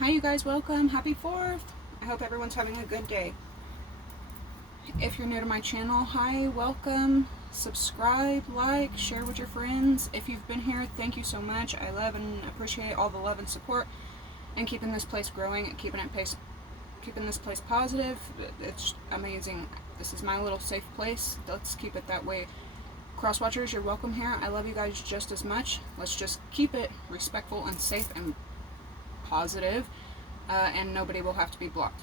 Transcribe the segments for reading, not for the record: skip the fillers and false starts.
Hi you guys, welcome. Happy 4th. I hope everyone's having a good day. If you're new to my channel, hi, welcome. Subscribe, like, share with your friends. If you've been here, thank you so much. I love and appreciate all the love and support and keeping this place growing and keeping this place positive. It's amazing. This is my little safe place. Let's keep it that way. Crosswatchers, you're welcome here. I love you guys just as much. Let's just keep it respectful and safe and positive, and nobody will have to be blocked.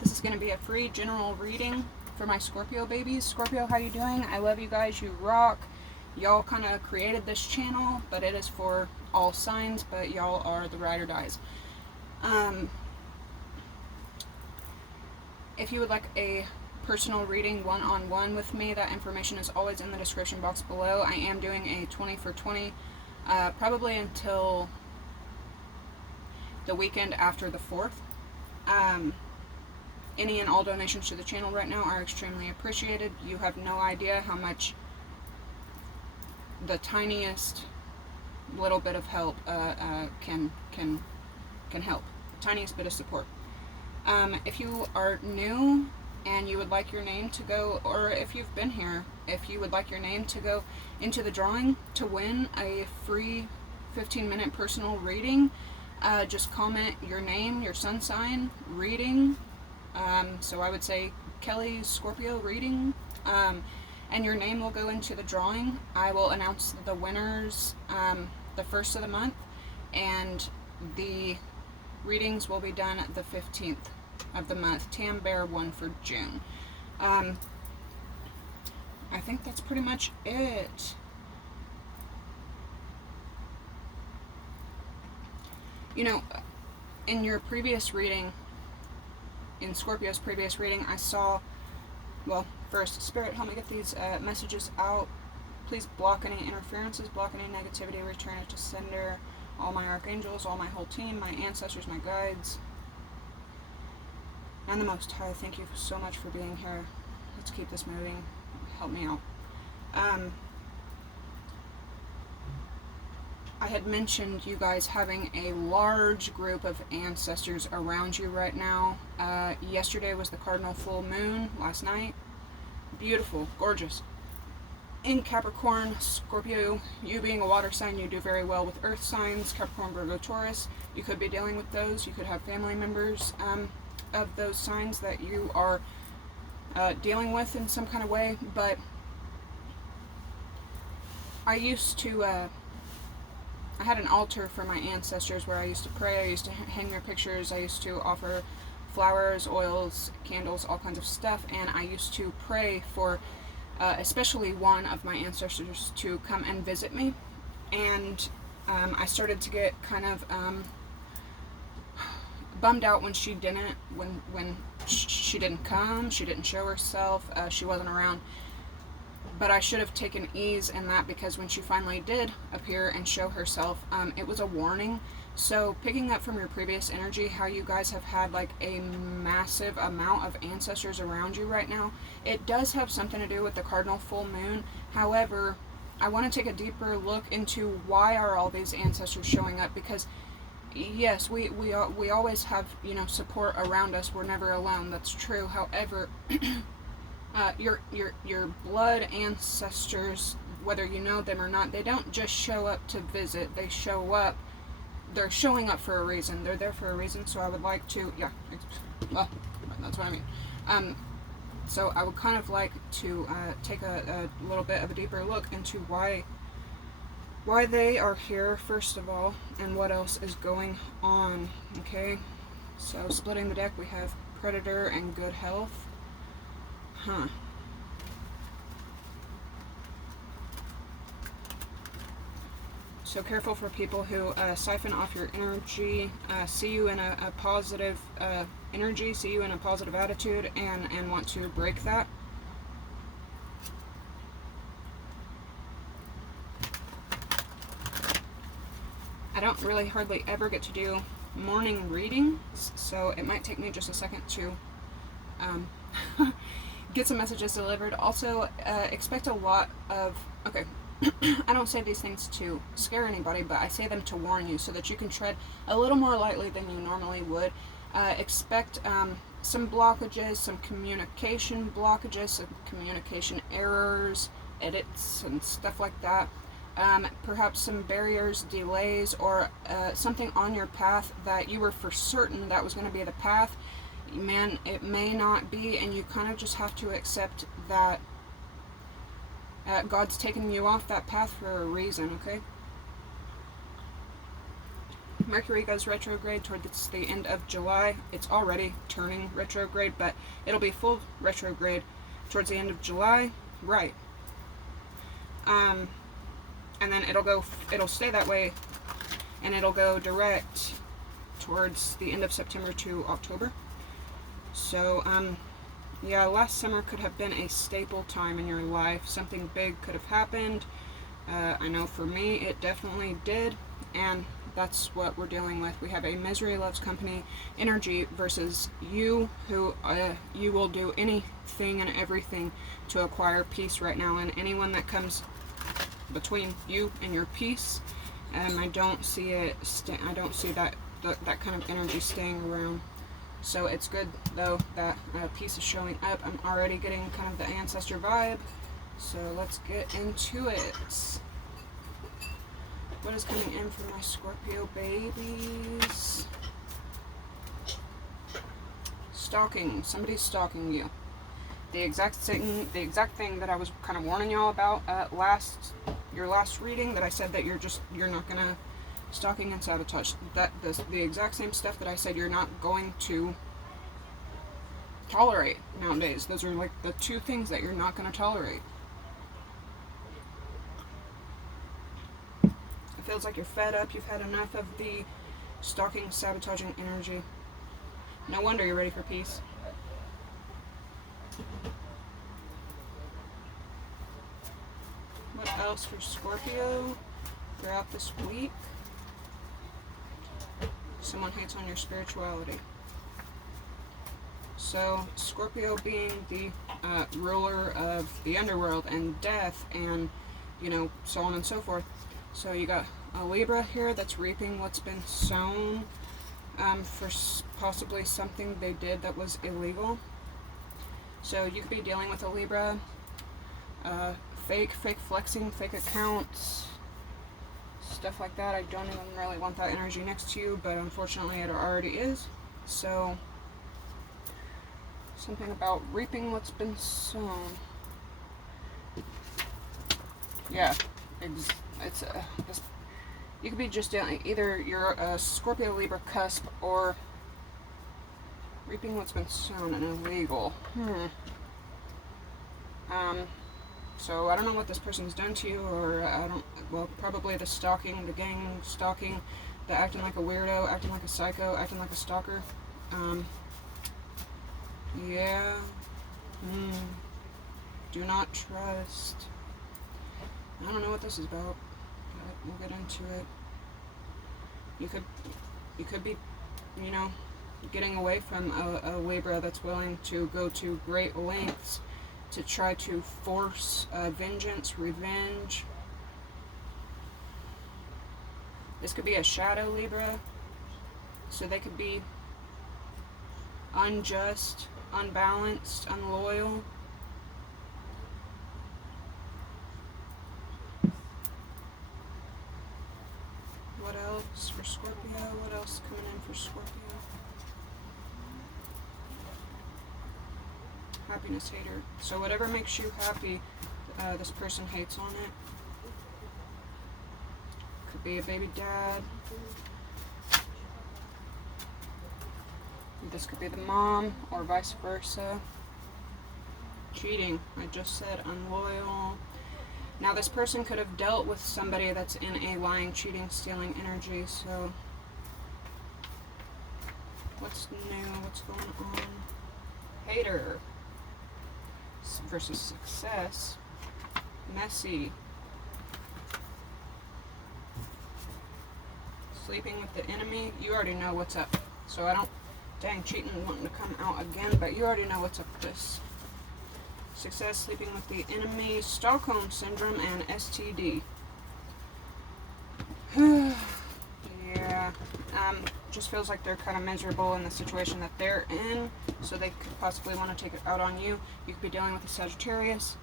This is going to be a free general reading for my Scorpio babies. Scorpio, how you doing? I love you guys. You rock. Y'all kind of created this channel, but it is for all signs, but y'all are the ride or dies. If you would like a personal reading one-on-one with me, that information is always in the description box below. I am doing a 20 for 20, probably until the weekend after the 4th. Any and all donations to the channel right now are extremely appreciated. You have no idea how much the tiniest little bit of help can help. The tiniest bit of support. If you are new and you would like your name to go, or if you've been here, if you would like your name to go into the drawing to win a free 15-minute personal reading, just comment your name, your sun sign, reading. So I would say Kelly Scorpio reading, and your name will go into the drawing. I will announce the winners the 1st of the month, and the readings will be done the 15th of the month. Tam Bear one for June. I think that's pretty much it. You know, in your previous reading, in Scorpio's previous reading, I saw, well, first, Spirit, help me get these messages out. Please block any interferences, block any negativity, return it to sender. All my archangels, all my whole team, my ancestors, my guides, and the Most High, thank you so much for being here. Let's keep this moving. Help me out. I had mentioned you guys having a large group of ancestors around you right now. Yesterday was the cardinal full moon, last night. Beautiful, gorgeous. In Capricorn, Scorpio, you being a water sign, you do very well with earth signs. Capricorn, Virgo, Taurus, you could be dealing with those. You could have family members of those signs that you are dealing with in some kind of way. But I used to, I had an altar for my ancestors where I used to pray. I used to hang their pictures. I used to offer flowers, oils, candles, all kinds of stuff. And I used to pray for especially one of my ancestors to come and visit me. And I started to get kind of bummed out when she didn't, when she didn't come, she didn't show herself, she wasn't around. But I should have taken ease in that, because when she finally did appear and show herself, it was a warning. So picking up from your previous energy, how you guys have had like a massive amount of ancestors around you right now, it does have something to do with the cardinal full moon. However, I want to take a deeper look into why are all these ancestors showing up, because yes, we always have, you know, support around us. We're never alone. That's true. However, your blood ancestors, whether you know them or not, they don't just show up to visit. They show up. They're showing up for a reason. They're there for a reason. So I would like to, well, that's what I mean. So I would kind of like to take a little bit of a deeper look into why they are here, first of all, and what else is going on. Okay, so splitting the deck, we have Predator and Good Health. So careful for people who siphon off your energy, see you in a positive energy, see you in a positive attitude, and want to break that. I don't really hardly ever get to do morning readings, so it might take me just a second to get some messages delivered. Also, expect a lot of, okay, I don't say these things to scare anybody, but I say them to warn you so that you can tread a little more lightly than you normally would. Expect some blockages, some communication blockages, some communication errors, edits, and stuff like that. Perhaps some barriers, delays, or something on your path that you were for certain that was going to be the path. Man, it may not be, and you kind of just have to accept that God's taking you off that path for a reason, okay? Mercury goes retrograde towards the end of July. It's already turning retrograde, but it'll be full retrograde towards the end of July. Right. And then it'll stay that way, and it'll go direct towards the end of September to October. So, yeah, last summer could have been a staple time in your life. Something big could have happened. I know for me it definitely did, and that's what we're dealing with. We have a misery loves company energy versus you, who you will do anything and everything to acquire peace right now, and anyone that comes between you and your peace, I don't see it. I don't see that kind of energy staying around. So it's good though that peace is showing up. I'm already getting kind of the ancestor vibe. So let's get into it. What is coming in for my Scorpio babies? Stalking. Somebody's stalking you. The exact thing that I was kind of warning y'all about your last reading, that I said that you're not gonna stalking and sabotage. The exact same stuff that I said you're not going to tolerate nowadays. Those are like the two things that you're not going to tolerate. It feels like you're fed up. You've had enough of the stalking, sabotaging energy. No wonder you're ready for peace. What else for Scorpio throughout this week? Someone hates on your spirituality. So Scorpio being the ruler of the underworld and death and, so on and so forth. So you got a Libra here that's reaping what's been sown for possibly something they did that was illegal. So you could be dealing with a Libra, fake flexing, fake accounts, stuff like that. I don't even really want that energy next to you, but unfortunately it already is. So something about reaping what's been sown. Yeah, you could be just dealing, either you're a Scorpio Libra cusp or reaping what's been sown and illegal. So I don't know what this person's done to you, or probably the stalking, the gang stalking, the acting like a weirdo, acting like a psycho, acting like a stalker. Yeah. Do not trust. I don't know what this is about, but we'll get into it. You could be, getting away from a Libra that's willing to go to great lengths to try to force vengeance, revenge. This could be a shadow Libra, so they could be unjust, unbalanced, unloyal. What else for Scorpio? What else coming in for Scorpio? Happiness hater. So whatever makes you happy, this person hates on it. Could be a baby dad. This could be the mom, or vice versa. Cheating. I just said unloyal. Now this person could have dealt with somebody that's in a lying, cheating, stealing energy. So what's new? What's going on? Hater versus success. Messy. Sleeping with the enemy. You already know what's up. So I don't, dang, cheating wanting to come out again, but you already know what's up with this. success, sleeping with the enemy, Stockholm Syndrome, and STD. Yeah, just feels like they're kind of miserable in the situation that they're in, so they could possibly want to take it out on you. You could be dealing with a Sagittarius,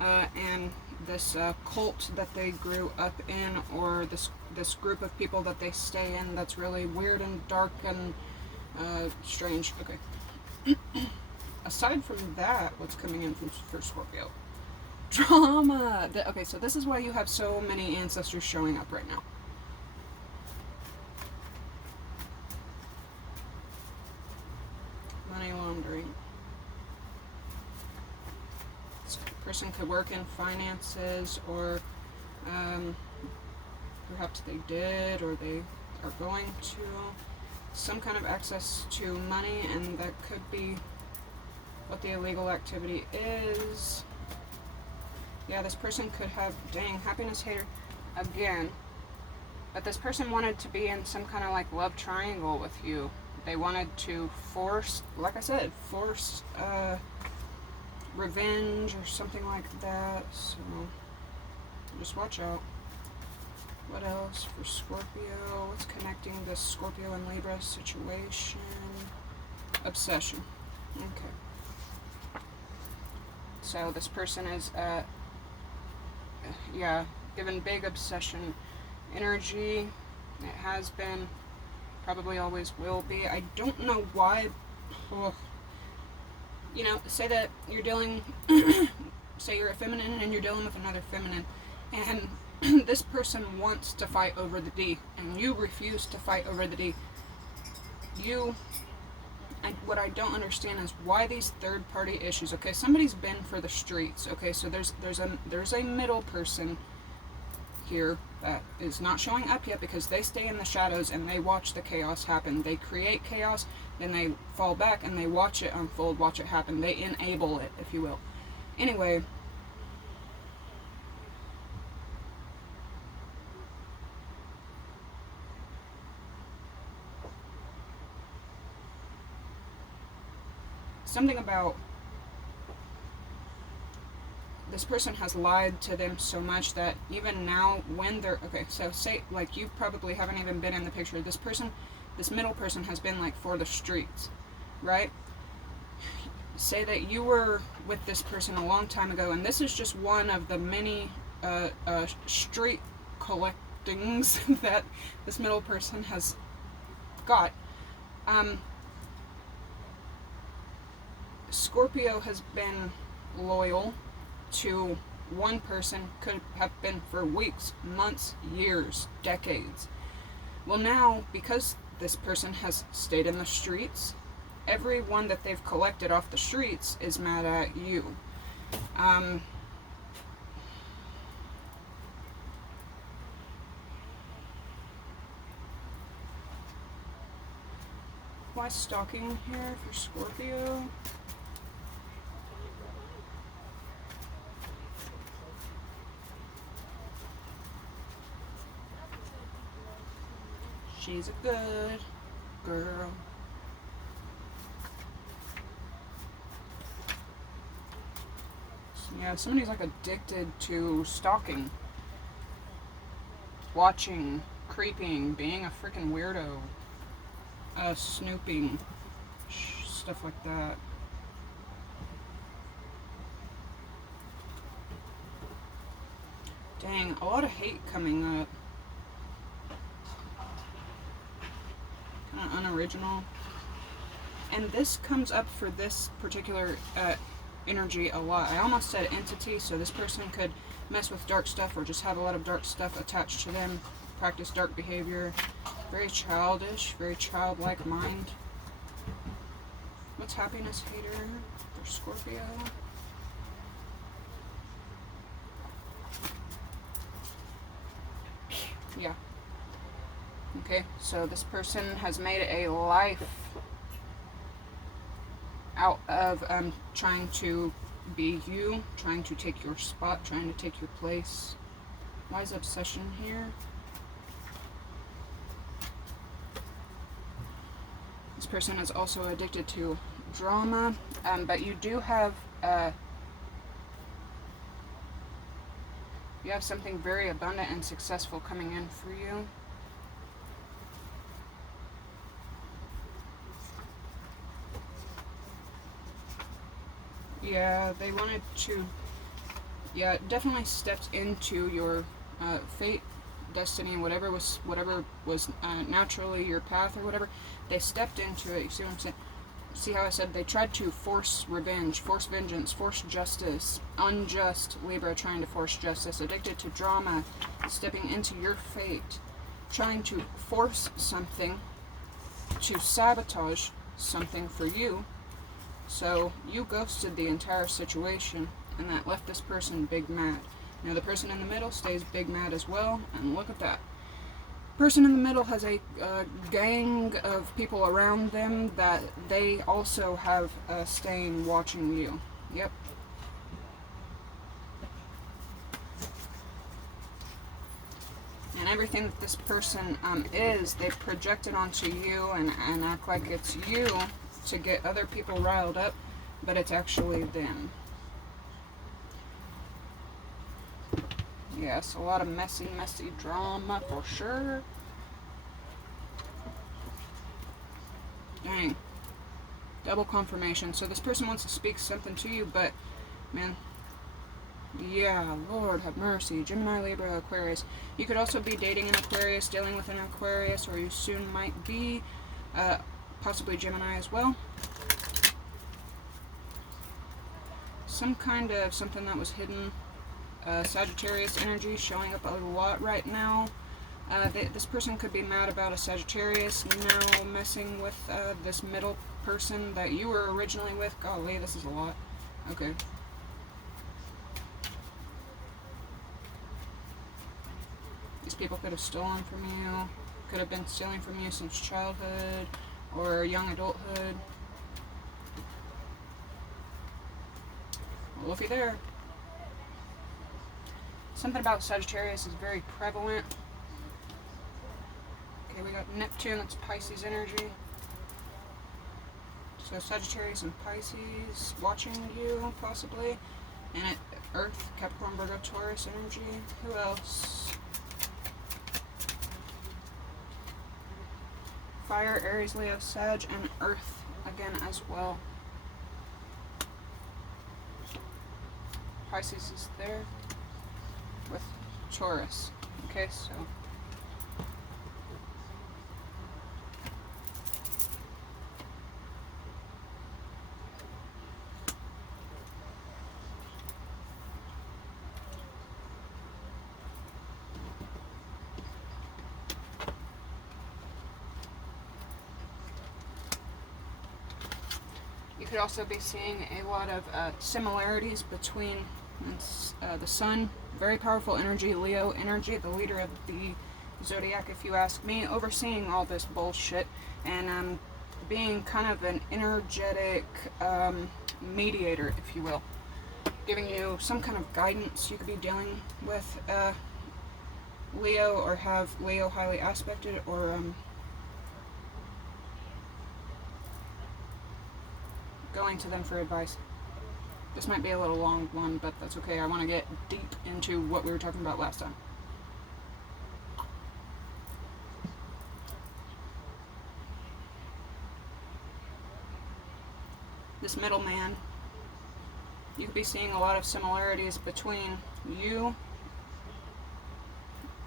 and this cult that they grew up in, or this group of people that they stay in that's really weird and dark and strange. Okay. Aside from that, what's coming in for Scorpio? Drama! Okay, so this is why you have so many ancestors showing up right now. Money laundering. This person could work in finances, or perhaps they did, or they are going to. Some kind of access to money, and that could be what the illegal activity is. Yeah, this person could have, dang, happiness hater again. But this person wanted to be in some kind of like love triangle with you. They wanted to force, like I said, force revenge or something like that. So just watch out. What else for Scorpio? What's connecting this Scorpio and Libra situation? Obsession. Okay. So this person is, yeah, given big obsession energy. It has been, probably always will be. I don't know why. You know, say that you're dealing, say you're a feminine and you're dealing with another feminine, and this person wants to fight over the D, and you refuse to fight over the D. What I don't understand is why these third-party issues. Okay, somebody's been for the streets. Okay, so there's a middle person here that is not showing up yet because they stay in the shadows and they watch the chaos happen. They create chaos, then they fall back and they watch it unfold, watch it happen. They enable it, if you will. Anyway, something about this person has lied to them so much that even now when they're, okay, so say, like, you probably haven't even been in the picture. This person, this middle person has been like for the streets, right? Say that you were with this person a long time ago, and this is just one of the many street collectings that this middle person has got. Scorpio has been loyal to one person, could have been for weeks, months, years, decades. Well, now, because this person has stayed in the streets, everyone that they've collected off the streets is mad at you. Why stalking here for Scorpio? She's a good girl. Yeah, somebody's like addicted to stalking, watching, creeping, being a freaking weirdo, snooping, stuff like that. Dang, a lot of hate coming up. Kind of unoriginal. And this comes up for this particular energy a lot. I almost said entity, so this person could mess with dark stuff or just have a lot of dark stuff attached to them, practice dark behavior. Very childish, very childlike mind. What's happiness hater for Scorpio? Yeah. Okay, so this person has made a life out of trying to be you, trying to take your spot, trying to take your place. Why is obsession here? This person is also addicted to drama, but you do have You have something very abundant and successful coming in for you. Yeah, they wanted to, yeah, definitely stepped into your fate, destiny, whatever was naturally your path or whatever. They stepped into it. You see what I'm saying? See how I said they tried to force revenge, force vengeance, force justice. Unjust Libra, trying to force justice. Addicted to drama, stepping into your fate, trying to force something, to sabotage something for you. So you ghosted the entire situation, and that left this person big mad. Now the person in the middle stays big mad as well, and look at that. Person in the middle has a gang of people around them that they also have staying watching you. Yep. And everything that this person is, they project it onto you and act like it's you to get other people riled up, but it's actually them. Yes, a lot of messy drama for sure. Dang. Double confirmation. So this person wants to speak something to you, but, man, yeah, Lord have mercy. Gemini, Libra, Aquarius. You could also be dating an Aquarius, dealing with an Aquarius, or you soon might be, possibly Gemini as well. Some kind of something that was hidden. Sagittarius energy showing up a lot right now. This person could be mad about a Sagittarius now messing with this middle person that you were originally with. Golly, this is a lot. Okay. These people could have stolen from you, could have been stealing from you since childhood or young adulthood. Well, looky there. Something about Sagittarius is very prevalent. Okay, we got Neptune, that's Pisces energy. So Sagittarius and Pisces watching you, possibly. And Earth, Capricorn, Virgo, Taurus energy. Who else? Fire, Aries, Leo, Sag, and Earth again as well. Pisces is there with Taurus. Okay, so you could also be seeing a lot of similarities between the Sun, very powerful energy, Leo energy, the leader of the zodiac, if you ask me, overseeing all this bullshit and being kind of an energetic mediator, if you will, giving you some kind of guidance. You could be dealing with Leo or have Leo highly aspected, or going to them for advice. This might be a little long one, but that's okay. I want to get deep into what we were talking about last time. This middleman, you could be seeing a lot of similarities between you,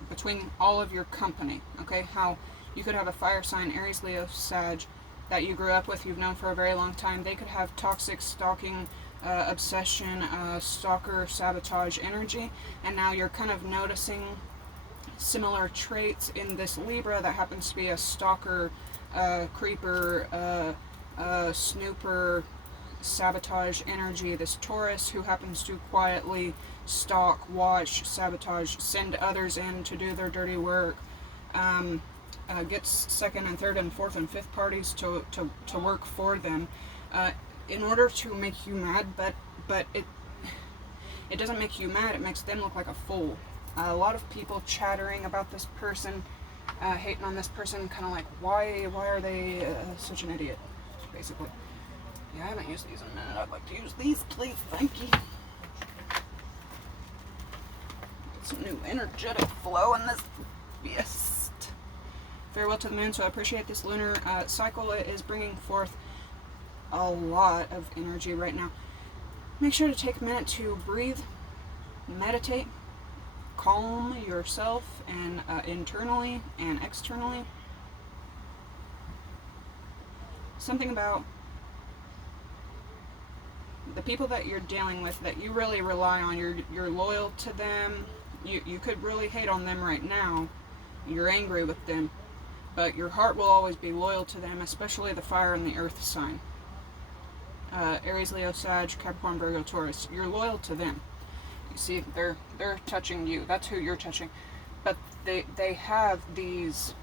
between all of your company, okay? How you could have a fire sign, Aries, Leo, Sag, that you grew up with, you've known for a very long time. They could have toxic, stalking, obsession, stalker, sabotage energy, and now you're kind of noticing similar traits in this Libra that happens to be a stalker, creeper, snooper, sabotage energy. This Taurus who happens to quietly stalk, watch, sabotage, send others in to do their dirty work, gets second and third and fourth and fifth parties to work for them in order to make you mad, but it doesn't make you mad, it makes them look like a fool. A lot of people chattering about this person, hating on this person, kind of like, why are they such an idiot, basically. Yeah, I haven't used these in a minute. I'd like to use these, please. Thank you. some new energetic flow in this beast. Farewell to the moon. So I appreciate this lunar cycle. It is bringing forth a lot of energy right now. Make sure to take a minute to breathe, meditate, calm yourself, and internally and externally. Something about the people that you're dealing with that you really rely on, you're loyal to them. You could really hate on them right now. You're angry with them, but your heart will always be loyal to them, especially the fire and the earth sign. Aries, Leo, Sag, Capricorn, Virgo, Taurus. You're loyal to them. You see, they're touching you. That's who you're touching. But they have these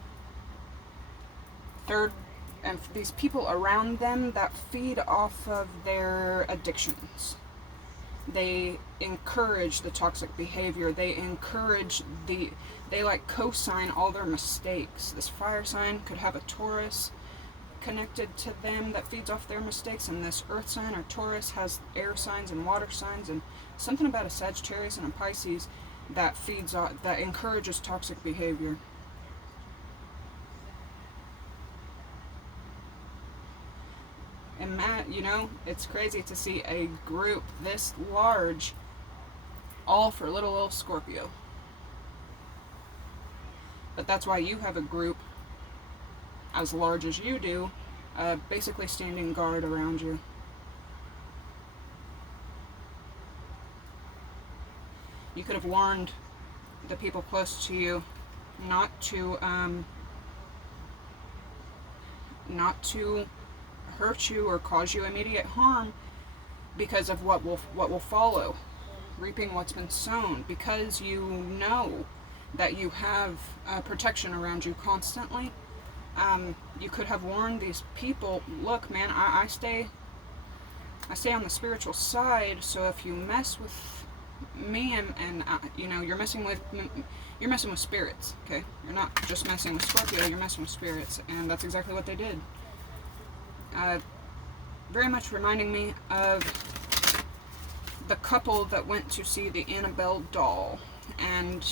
these people around them that feed off of their addictions. They encourage the toxic behavior. They encourage they like co-sign all their mistakes. This fire sign could have a Taurus connected to them that feeds off their mistakes, and this earth sign or Taurus has air signs and water signs, and something about a Sagittarius and a Pisces that feeds off, that encourages toxic behavior. And Matt, you know, it's crazy to see a group this large all for little old Scorpio. But that's why you have a group as large as you do, basically standing guard around you. You could have warned the people close to you not to hurt you or cause you immediate harm because of what will follow, reaping what's been sown, because you know that you have protection around you constantly. You could have warned these people, look man, I stay on the spiritual side, so if you mess with me and you know, you're messing with spirits, okay? You're not just messing with Scorpio, you're messing with spirits, and that's exactly what they did. Very much reminding me of the couple that went to see the Annabelle doll. And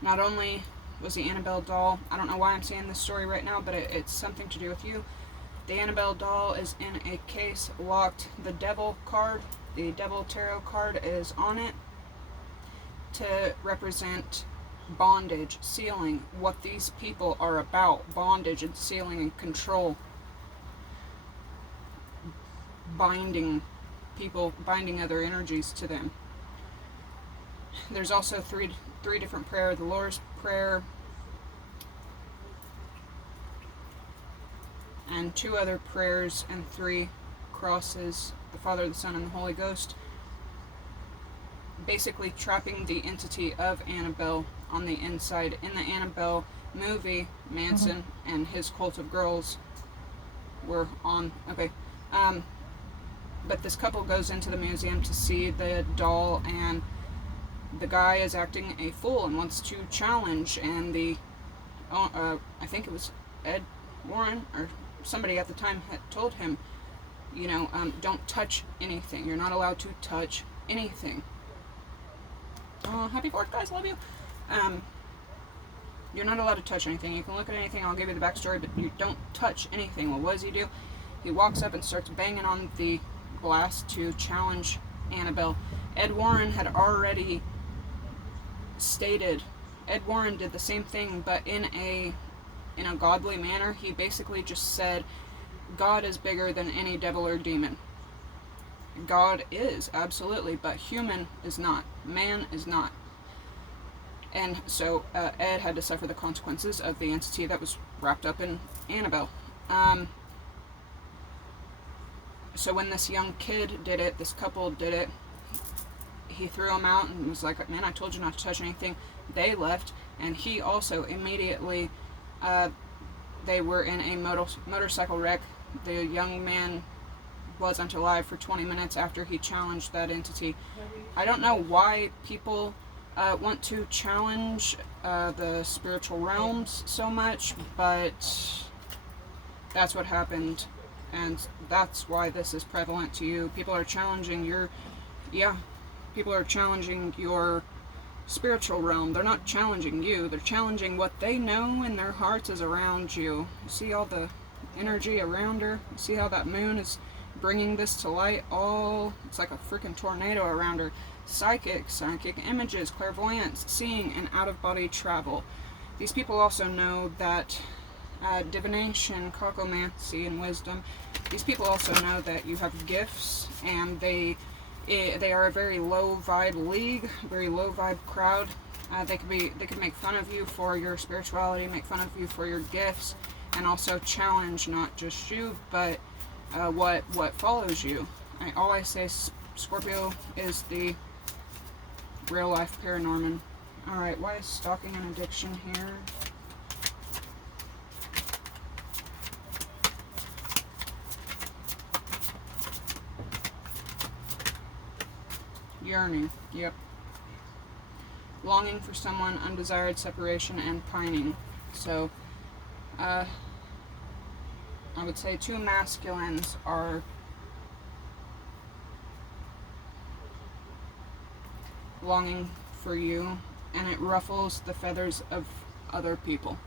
not only was the Annabelle doll, I don't know why I'm saying this story right now, but it's something to do with you. The Annabelle doll is in a case locked. The Devil card, the Devil Tarot card, is on it to represent bondage, sealing, what these people are about, bondage and sealing and control. Binding people, binding other energies to them. There's also three different prayer: the Lord's Prayer, and 2 other prayers, and 3 crosses: the Father, the Son, and the Holy Ghost. Basically trapping the entity of Annabelle on the inside. In the Annabelle movie, Manson and his cult of girls were on. Okay. But this couple goes into the museum to see the doll, and the guy is acting a fool and wants to challenge, and I think it was Ed Warren or somebody at the time had told him, you know, don't touch anything. You're not allowed to touch anything. Happy 4th, guys, love you. You're not allowed to touch anything. You can look at anything, I'll give you the backstory, but you don't touch anything. Well, what does he do? He walks up and starts banging on the glass to challenge Annabelle. Ed Warren had already stated, Ed Warren did the same thing, but in a godly manner. He basically just said, God is bigger than any devil or demon. God is, absolutely, but human is not. Man is not. And so Ed had to suffer the consequences of the entity that was wrapped up in Annabelle. So when this young kid did it, this couple did it, he threw him out and was like, man, I told you not to touch anything. They left, and he also immediately, they were in a motorcycle wreck. The young man wasn't alive for 20 minutes after he challenged that entity. I don't know why people want to challenge the spiritual realms so much, but that's what happened. And that's why this is prevalent to you. People are challenging your spiritual realm. They're not challenging you. They're challenging what they know in their hearts is around you. You see all the energy around her? You see how that moon is bringing this to light? It's like a freaking tornado around her. Psychic images, clairvoyance, seeing, and out-of-body travel. These people also know that divination, cocomancy, and wisdom. These people also know that you have gifts, and they are a very low vibe league, very low vibe crowd. They could make fun of you for your spirituality, make fun of you for your gifts, and also challenge not just you, but what follows you. I always say Scorpio is the real life paranorman. Alright, why is stalking an addiction here? Yearning, yep. Longing for someone, undesired separation, and pining. So, I would say two masculines are longing for you, and it ruffles the feathers of other people.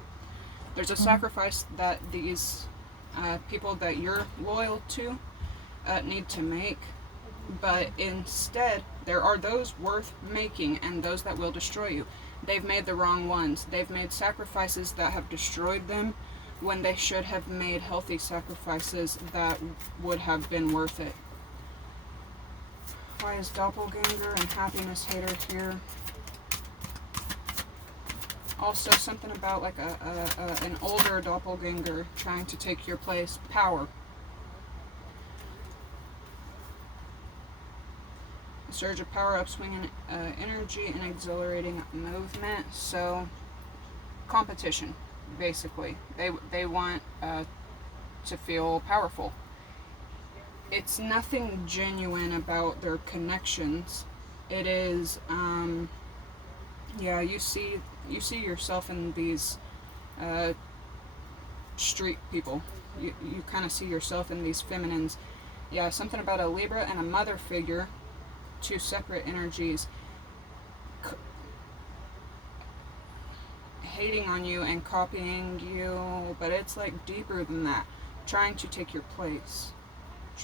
There's a sacrifice that these people that you're loyal to need to make, but instead there are those worth making and those that will destroy you. They've made the wrong ones. They've made sacrifices that have destroyed them when they should have made healthy sacrifices that would have been worth it. Why is doppelganger and happiness hater here? Also something about like an older doppelganger trying to take your place. Power. A surge of power, upswing in energy, and exhilarating movement. So, competition, basically. They want to feel powerful. It's nothing genuine about their connections. It is, yeah, you see yourself in these street people. You kind of see yourself in these feminines. Yeah, something about a Libra and a mother figure, two separate energies, hating on you and copying you, but it's like deeper than that. Trying to take your place.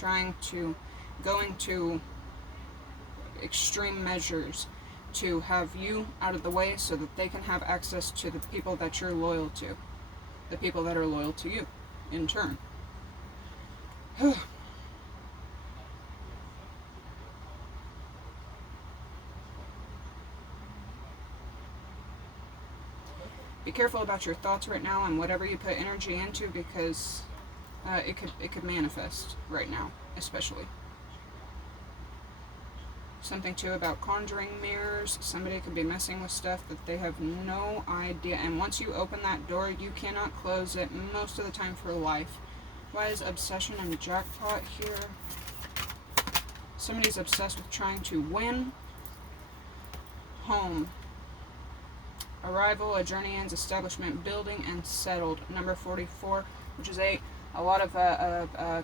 Going to extreme measures to have you out of the way so that they can have access to the people that you're loyal to. The people that are loyal to you, in turn. Be careful about your thoughts right now and whatever you put energy into, because it could manifest right now, especially. Something too about conjuring mirrors. Somebody could be messing with stuff that they have no idea, and once you open that door, you cannot close it most of the time for life. Why is obsession and jackpot here? Somebody's obsessed with trying to win. Home. Arrival, a journey ends, establishment, building, and settled. Number 44, which is a lot of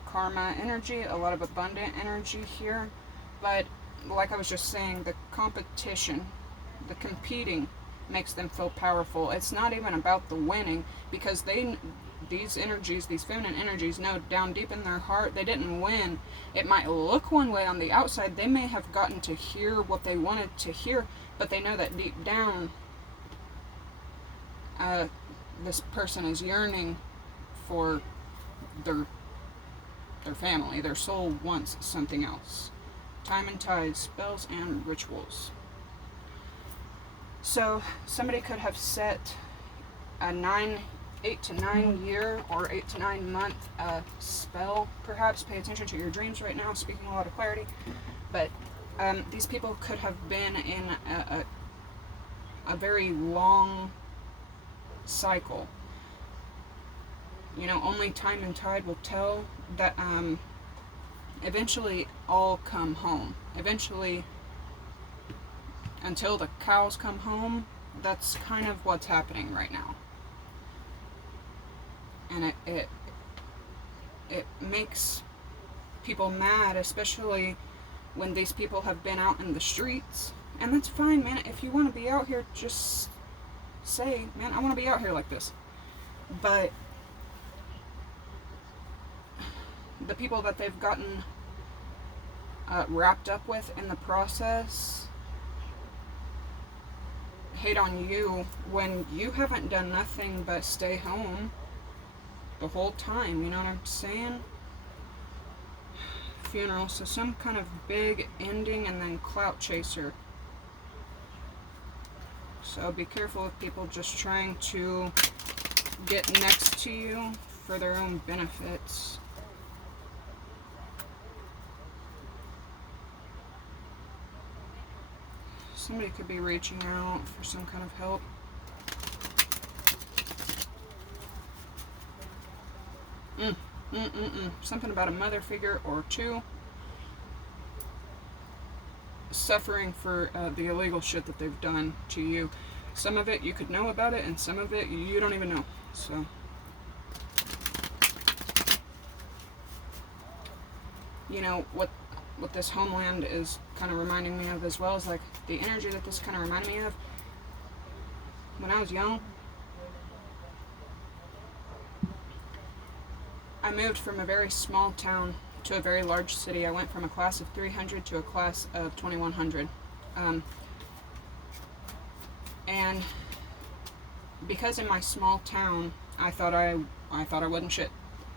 karma energy, a lot of abundant energy here. But like I was just saying, the competition, the competing makes them feel powerful. It's not even about the winning, because these energies, these feminine energies, know down deep in their heart they didn't win. It might look one way on the outside. They may have gotten to hear what they wanted to hear, but they know that deep down this person is yearning for their family. Their soul wants something else. Time and tide, spells and rituals. So somebody could have set a 8 to 9 year or 8 to 9 month spell. Perhaps pay attention to your dreams right now. Speaking a lot of clarity, but these people could have been in a very long cycle. You know, only time and tide will tell. That eventually all come home. Eventually, until the cows come home, that's kind of what's happening right now. And it makes people mad, especially when these people have been out in the streets And that's fine, man. If you want to be out here, just say, man, I want to be out here like this. But the people that they've gotten wrapped up with in the process hate on you when you haven't done nothing but stay home the whole time, you know what I'm saying? Funeral, so some kind of big ending and then clout chaser. So be careful of people just trying to get next to you for their own benefits. Somebody could be reaching out for some kind of help. Something about a mother figure or two suffering for the illegal shit that they've done to you. Some of it you could know about it, and some of it you don't even know. So, you know, what this homeland is kind of reminding me of as well is like the energy that this kind of reminded me of when I was young. I moved from a very small town to a very large city. I went from a class of 300 to a class of 2100. And because in my small town, I thought I wasn't shit.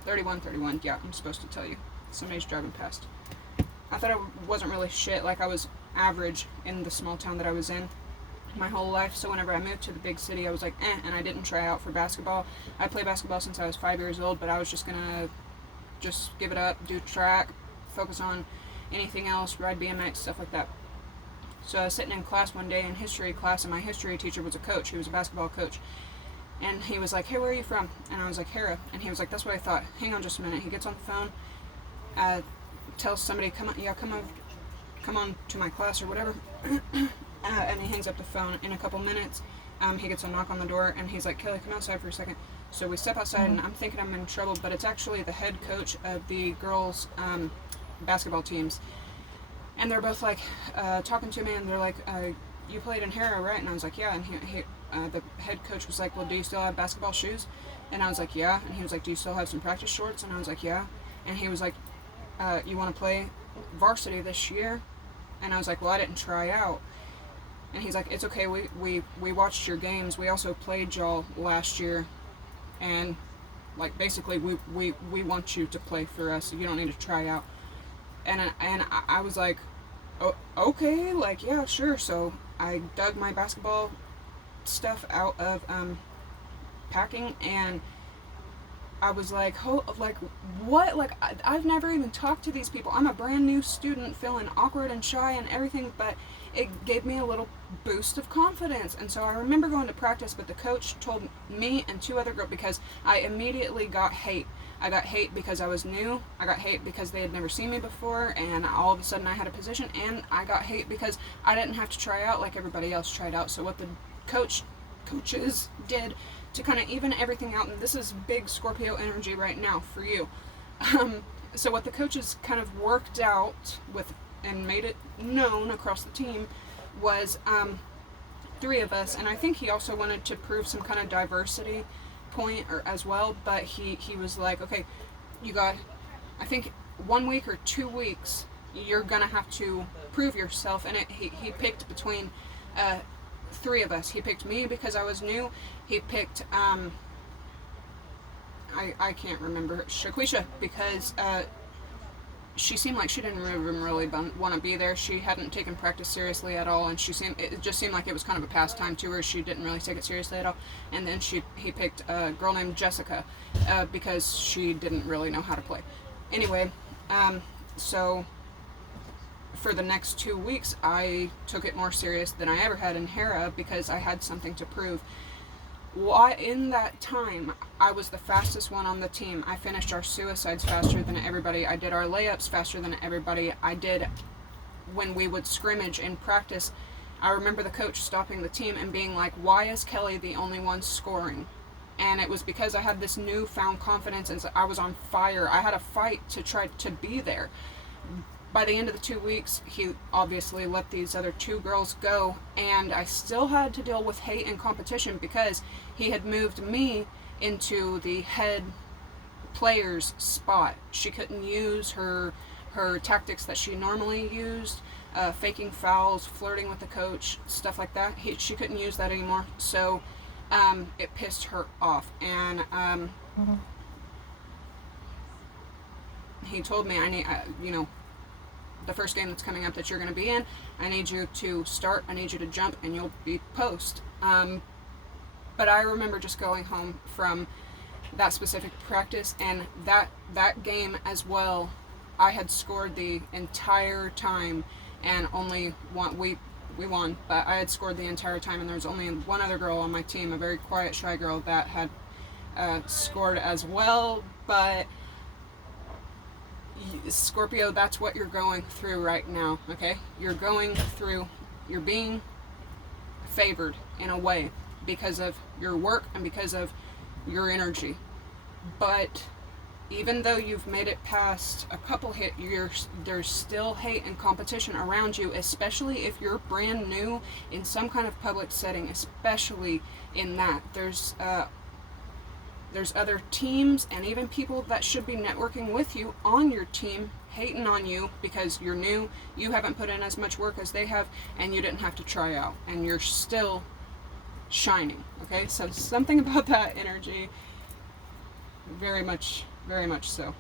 31, yeah, I'm supposed to tell you. Somebody's driving past. I thought I wasn't really shit, like I was average in the small town that I was in my whole life. So whenever I moved to the big city, I was like, and I didn't try out for basketball. I played basketball since I was 5 years old, but I was just gonna give it up, do track, focus on anything else, ride BMX, stuff like that. So I was sitting in class one day in history class, and my history teacher was a coach. He was a basketball coach. And he was like, hey, where are you from? And I was like, Hera. And he was like, that's what I thought. Hang on just a minute. He gets on the phone, tells somebody, come on to my class or whatever. And he hangs up the phone. In a couple minutes, he gets a knock on the door, and he's like, Kelly, come outside for a second. So we step outside, and I'm thinking I'm in trouble, but it's actually the head coach of the girls' basketball teams. And they're both like talking to me, and they're like, you played in Hera, right? And I was like, yeah. And the head coach was like, well, do you still have basketball shoes? And I was like, yeah. And he was like, do you still have some practice shorts? And I was like, yeah. And he was like, you want to play varsity this year? And I was like, well, I didn't try out. And he's like, it's okay, we watched your games. We also played y'all last year. And like basically we want you to play for us. You don't need to try out. And I was like, oh, okay, like, yeah, sure. So I dug my basketball stuff out of packing, and I was like, what? Like, I've never even talked to these people. I'm a brand new student feeling awkward and shy and everything, but it gave me a little boost of confidence. And so I remember going to practice, but the coach told me and two other girls, because I immediately got hate. I got hate because I was new. I got hate because they had never seen me before, and all of a sudden I had a position, and I got hate because I didn't have to try out like everybody else tried out. So what the coaches did to kind of even everything out, and this is big Scorpio energy right now for you. So what the coaches kind of worked out with and made it known across the team was 3 of us, and I think he also wanted to prove some kind of diversity point or as well, but he was like, okay, you got, I think 1 week or 2 weeks, you're gonna have to prove yourself. And he picked between 3 of us. He picked me because I was new. He picked I can't remember, Shaquisha, because she seemed like she didn't even really want to be there. She hadn't taken practice seriously at all, and it just seemed like it was kind of a pastime to her. She didn't really take it seriously at all. And then he picked a girl named Jessica because she didn't really know how to play. Anyway, so for the next 2 weeks, I took it more serious than I ever had in Hera because I had something to prove. In that time, I was the fastest one on the team. I finished our suicides faster than everybody. I did our layups faster than everybody. I did, when we would scrimmage in practice, I remember the coach stopping the team and being like, why is Kelly the only one scoring? And it was because I had this newfound confidence, and I was on fire. I had a fight to try to be there. by the end of the 2 weeks, he obviously let these other 2 girls go, and I still had to deal with hate and competition because he had moved me into the head player's spot. She couldn't use her tactics that she normally used, faking fouls, flirting with the coach, stuff like that. She couldn't use that anymore, so it pissed her off, and he told me, I need, the first game that's coming up that you're going to be in, I need you to start, I need you to jump, and you'll be post. But I remember just going home from that specific practice, and that game as well, I had scored the entire time, and only one, we won, but I had scored the entire time, and there was only one other girl on my team, a very quiet, shy girl, that had scored as well. But Scorpio, that's what you're going through right now, okay? You're being favored in a way because of your work and because of your energy. But even though you've made it past a couple hit years, there's still hate and competition around you, especially if you're brand new in some kind of public setting, especially in that. There's other teams and even people that should be networking with you on your team hating on you because you're new, you haven't put in as much work as they have, and you didn't have to try out, and you're still shining, okay? So something about that energy, very much so.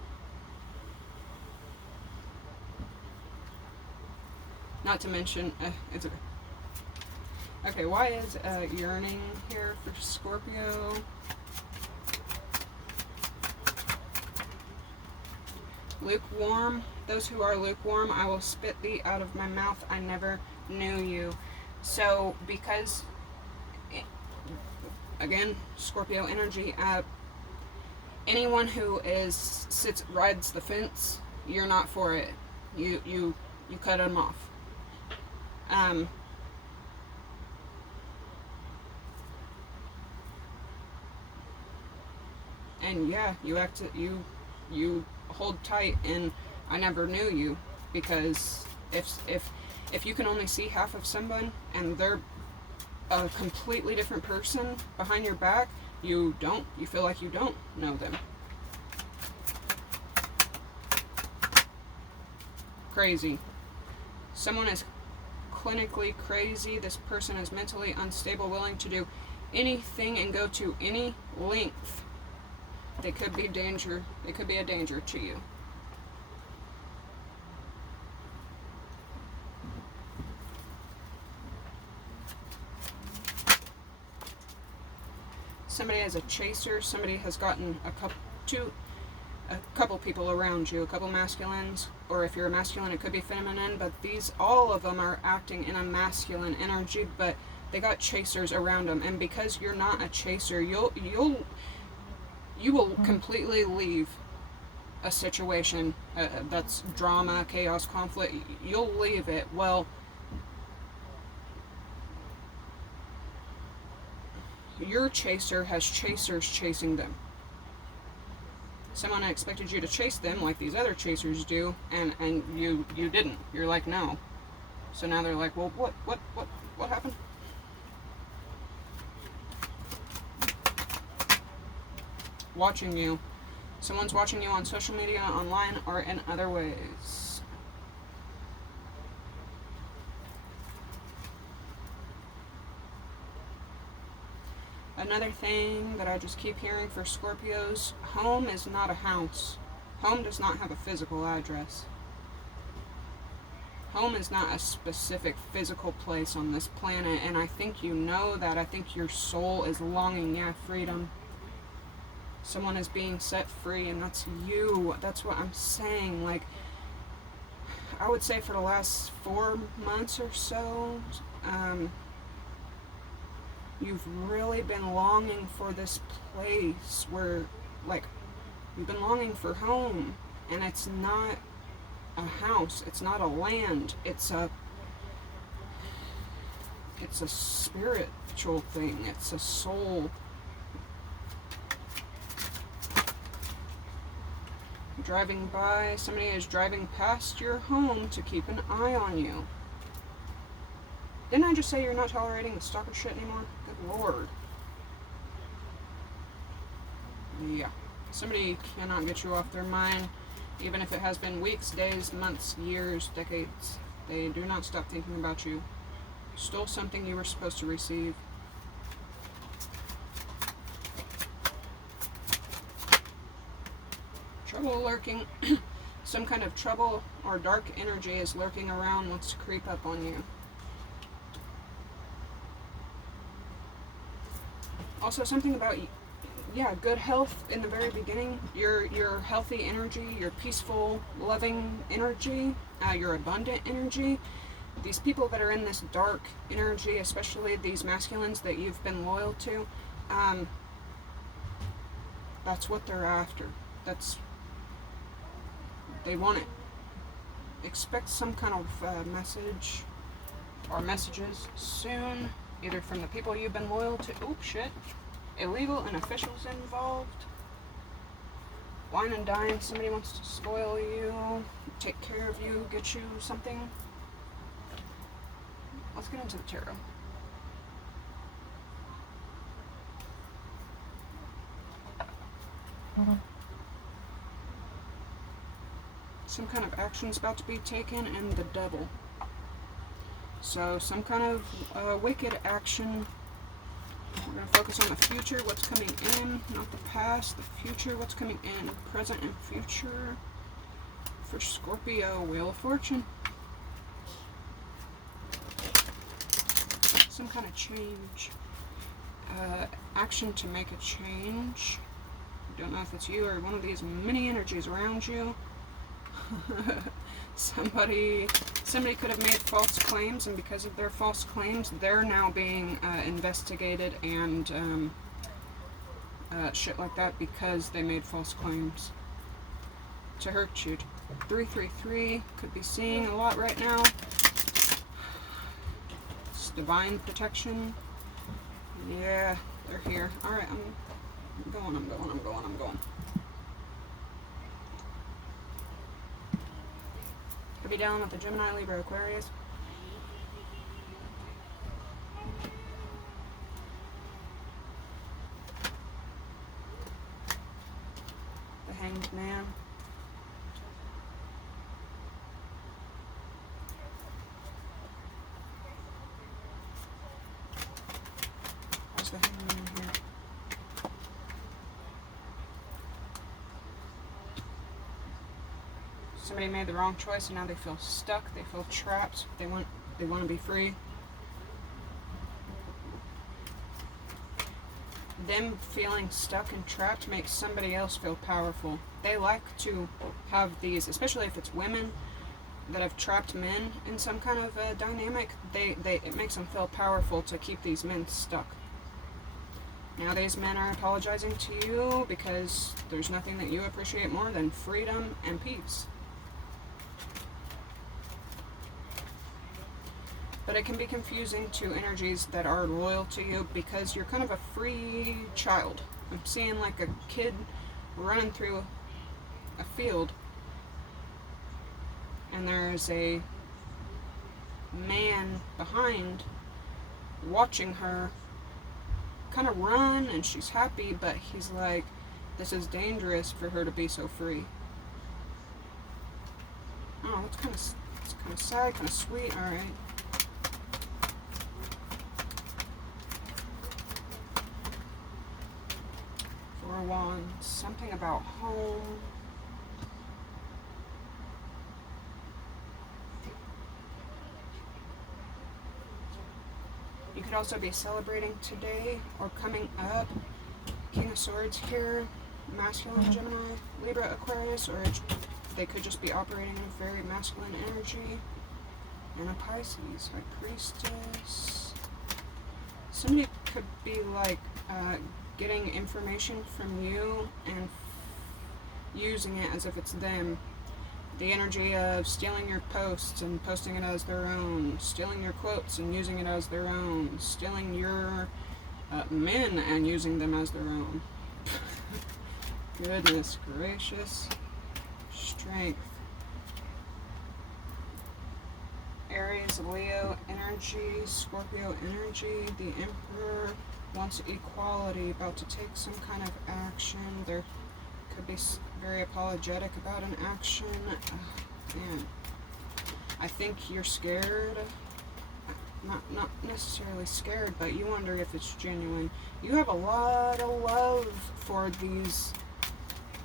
Not to mention, it's okay, why is yearning here for Scorpio? Lukewarm. Those who are lukewarm, I will spit thee out of my mouth. I never knew you. So, because, again, Scorpio energy, anyone who rides the fence, you're not for it. You cut them off. And yeah, you hold tight, and I never knew you, because if you can only see half of someone and they're a completely different person behind your back, you feel like you don't know them. Crazy. Someone is clinically crazy. This person is mentally unstable, willing to do anything and go to any length. They could be a danger to you. Somebody is a chaser. Somebody has gotten a couple people around you, a couple masculines, or if you're a masculine, it could be feminine, but all of them are acting in a masculine energy, but they got chasers around them, and because you're not a chaser, you will completely leave a situation that's drama, chaos, conflict. You'll leave it. Well, your chaser has chasers chasing them. Someone expected you to chase them like these other chasers do, and you didn't. You're like, no. So now they're like, well, what happened? Watching you. Someone's watching you on social media, online, or in other ways. Another thing that I just keep hearing for Scorpios, home is not a house. Home does not have a physical address. Home is not a specific physical place on this planet, and I think you know that. I think your soul is longing, freedom. Someone is being set free, and that's you. That's what I'm saying. Like, I would say for the last 4 months or so, you've really been longing for this place where, like, you've been longing for home, and it's not a house, it's not a land, it's a spiritual thing, it's a soul. Driving by, somebody is driving past your home to keep an eye on you. Didn't I just say you're not tolerating the stalker shit anymore? Good lord. Yeah. Somebody cannot get you off their mind, even if it has been weeks, days, months, years, decades. They do not stop thinking about you. Stole something you were supposed to receive. Trouble lurking. Some kind of trouble or dark energy is lurking around, wants to creep up on you. Also something about, yeah, good health in the very beginning. Your healthy energy, your peaceful, loving energy, your abundant energy. These people that are in this dark energy, especially these masculines that you've been loyal to, that's what they're after. They want it. Expect some kind of message or messages soon, either from the people you've been loyal to. Oops, shit. Illegal and officials involved. Wine and dine. Somebody wants to spoil you, take care of you, get you something. Let's get into the tarot. Some kind of action is about to be taken, and the devil. So some kind of wicked action. We're going to focus on the future, what's coming in, not the past, the future, what's coming in, present and future. For Scorpio, Wheel of Fortune. Some kind of change. Action to make a change. Don't know if it's you or one of these many energies around you. Somebody could have made false claims, and because of their false claims, they're now being investigated and shit like that because they made false claims to hurt you. 333 could be seeing a lot right now. It's divine protection. Yeah, they're here. Alright, I'm going. Could be down with the Gemini, Libra, Aquarius. The Hanged Man. Where's the Hanged Man here? Somebody made the wrong choice and now they feel stuck, they feel trapped, they want to be free. Them feeling stuck and trapped makes somebody else feel powerful. They like to have these, especially if it's women that have trapped men in some kind of dynamic, it makes them feel powerful to keep these men stuck. Now these men are apologizing to you because there's nothing that you appreciate more than freedom and peace. But it can be confusing to energies that are loyal to you because you're kind of a free child. I'm seeing like a kid running through a field and there's a man behind watching her kind of run, and she's happy, but he's like, this is dangerous for her to be so free. Oh, it's kind of sad, kind of sweet. All right. Four of Wands, something about home. You could also be celebrating today or coming up. King of Swords here, masculine Gemini, Libra, Aquarius, or they could just be operating in a very masculine energy. And a Pisces, High Priestess. Somebody could be like getting information from you and using it as if it's them. The energy of stealing your posts and posting it as their own, stealing your quotes and using it as their own, stealing your men and using them as their own. Goodness gracious. strength. Aries, Leo energy, Scorpio energy. The Emperor wants equality, about to take some kind of action. There could be very apologetic about an action. Man, I think you're scared. Not necessarily scared, but you wonder if it's genuine. You have a lot of love for these,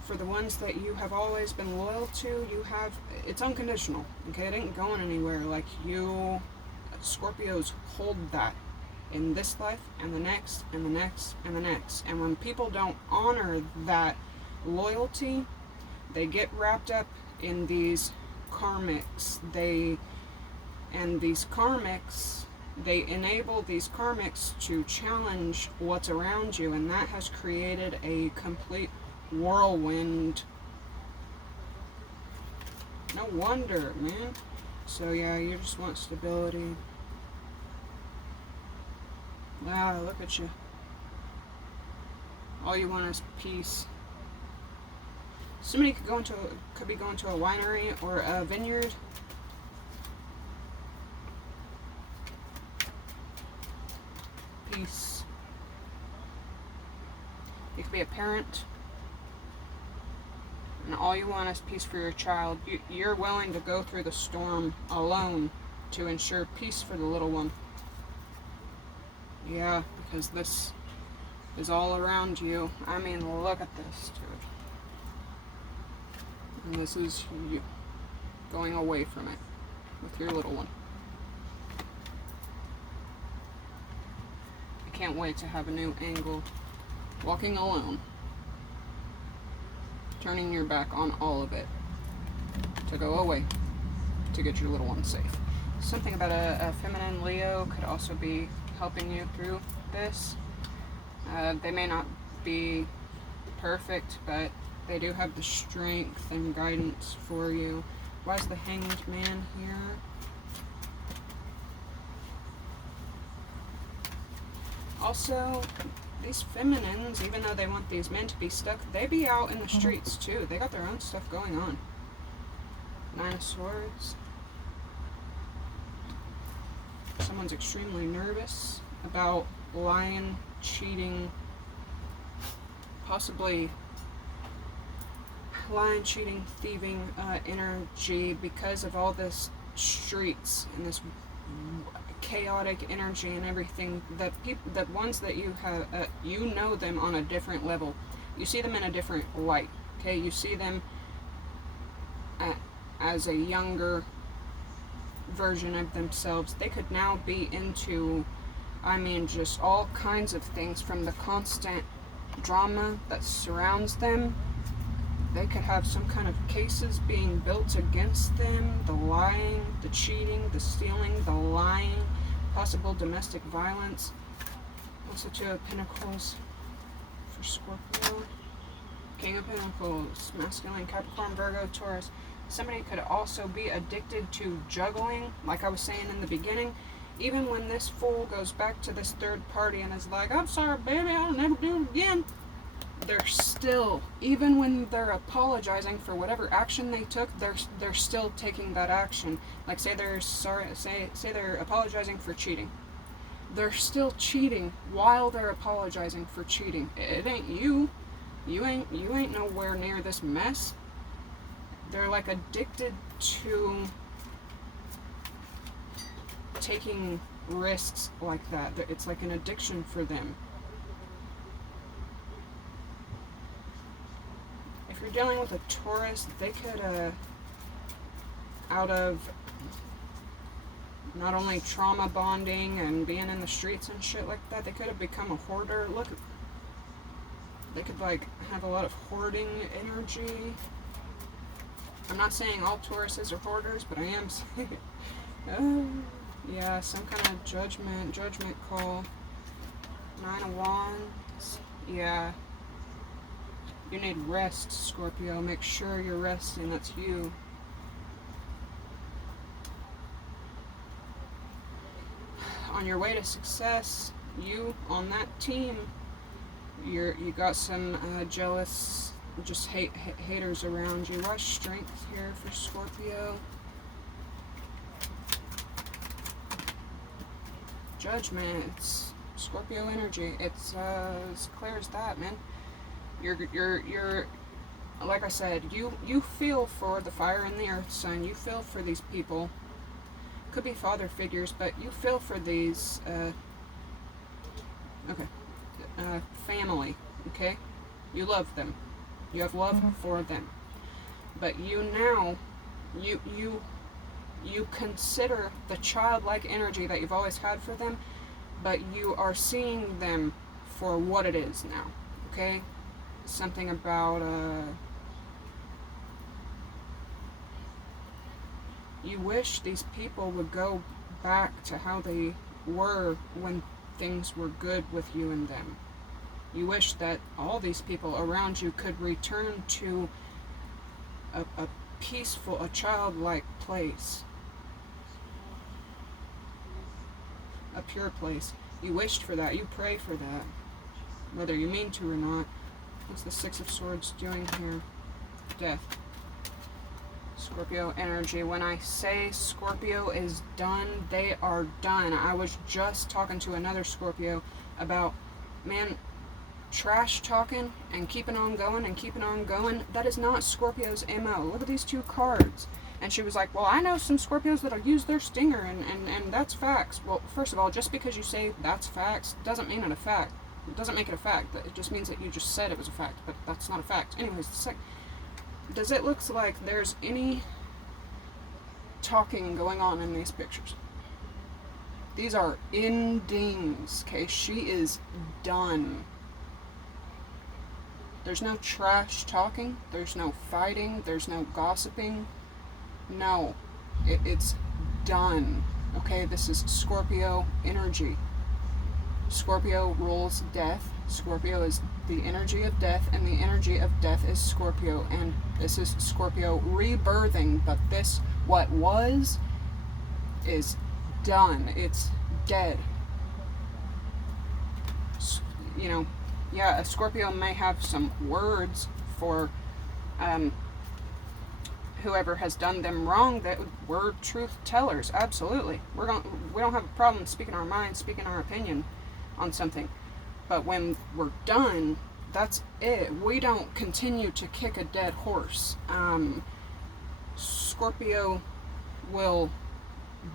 for the ones that you have always been loyal to. You have, it's unconditional, okay? It ain't going anywhere. Like, you, Scorpios, hold that in this life and the next and the next and the next. And when people don't honor that loyalty, they get wrapped up in these karmics. They enable these karmics to challenge what's around you, and that has created a complete whirlwind. No wonder, man. So yeah, you just want stability. Wow, look at you. All you want is peace. Somebody could be going to a winery or a vineyard. Peace. You could be a parent, and all you want is peace for your child. You're willing to go through the storm alone to ensure peace for the little one. Yeah, because this is all around you. I mean, look at this, dude. And this is you going away from it with your little one. I can't wait to have a new angle. Walking alone. Turning your back on all of it. To go away. To get your little one safe. Something about a feminine Leo could also be helping you through this. They may not be perfect, but they do have the strength and guidance for you. Why is the Hanged Man here? Also, these feminines, even though they want these men to be stuck, they be out in the streets too. They got their own stuff going on. Nine of Swords. Someone's extremely nervous about lying, cheating, possibly lying, cheating, thieving energy because of all this streets and this chaotic energy and everything. That people, that ones that you have, you know them on a different level. You see them in a different light. Okay, you see them as a younger version of themselves. They could now be into, I mean, just all kinds of things from the constant drama that surrounds them. They could have some kind of cases being built against them, the lying, the cheating, the stealing, the lying, possible domestic violence. Also Two of Pentacles for Scorpio. King of Pentacles, masculine, Capricorn, Virgo, Taurus. Somebody could also be addicted to juggling, like I was saying in the beginning. Even when this fool goes back to this third party and is like, I'm sorry, baby, I'll never do it again. They're still, even when they're apologizing for whatever action they took, they're still taking that action. Like say they're sorry, say they're apologizing for cheating. They're still cheating while they're apologizing for cheating. It ain't you. You ain't nowhere near this mess. They're like addicted to taking risks like that. It's like an addiction for them. If you're dealing with a Taurus, they could, out of not only trauma bonding and being in the streets and shit like that, they could have become a hoarder. Look, they could like have a lot of hoarding energy. I'm not saying all Tauruses are hoarders, but I am saying, yeah, some kind of judgment call. Nine of Wands, yeah. You need rest, Scorpio. Make sure you're resting. That's you. On your way to success, you on that team, you got some jealous just haters around you. Why strength here for Scorpio? Judgment. It's Scorpio energy. It's as clear as that, man. You're like I said, you feel for the fire and the earth sign. You feel for these people. Could be father figures, but you feel for these family, okay? You love them. You have love for them. But you now, you consider the childlike energy that you've always had for them, but you are seeing them for what it is now, okay? Something about, you wish these people would go back to how they were when things were good with you and them. You wish that all these people around you could return to a peaceful, a childlike place. A pure place. You wished for that. You pray for that. Whether you mean to or not. What's the Six of Swords doing here? Death. Scorpio energy. When I say Scorpio is done, they are done. I was just talking to another Scorpio about, man, trash talking and keeping on going, that is not Scorpio's MO. Look at these two cards. And she was like, well, I know some Scorpios that'll use their stinger, and that's facts. Well, first of all, just because you say that's facts doesn't mean it a fact. It doesn't make it a fact. It just means that you just said it was a fact, but that's not a fact. Anyways, does it look like there's any talking going on in these pictures? These are endings, okay? She is done. There's no trash talking. There's no fighting. There's no gossiping. No. It's done. Okay, this is Scorpio energy. Scorpio rules death. Scorpio is the energy of death, and the energy of death is Scorpio. And this is Scorpio rebirthing, but this, what was, is done. It's dead. You know, yeah, a Scorpio may have some words for whoever has done them wrong that we're truth tellers. Absolutely. We don't have a problem speaking our mind, speaking our opinion on something. But when we're done, that's it. We don't continue to kick a dead horse. Scorpio will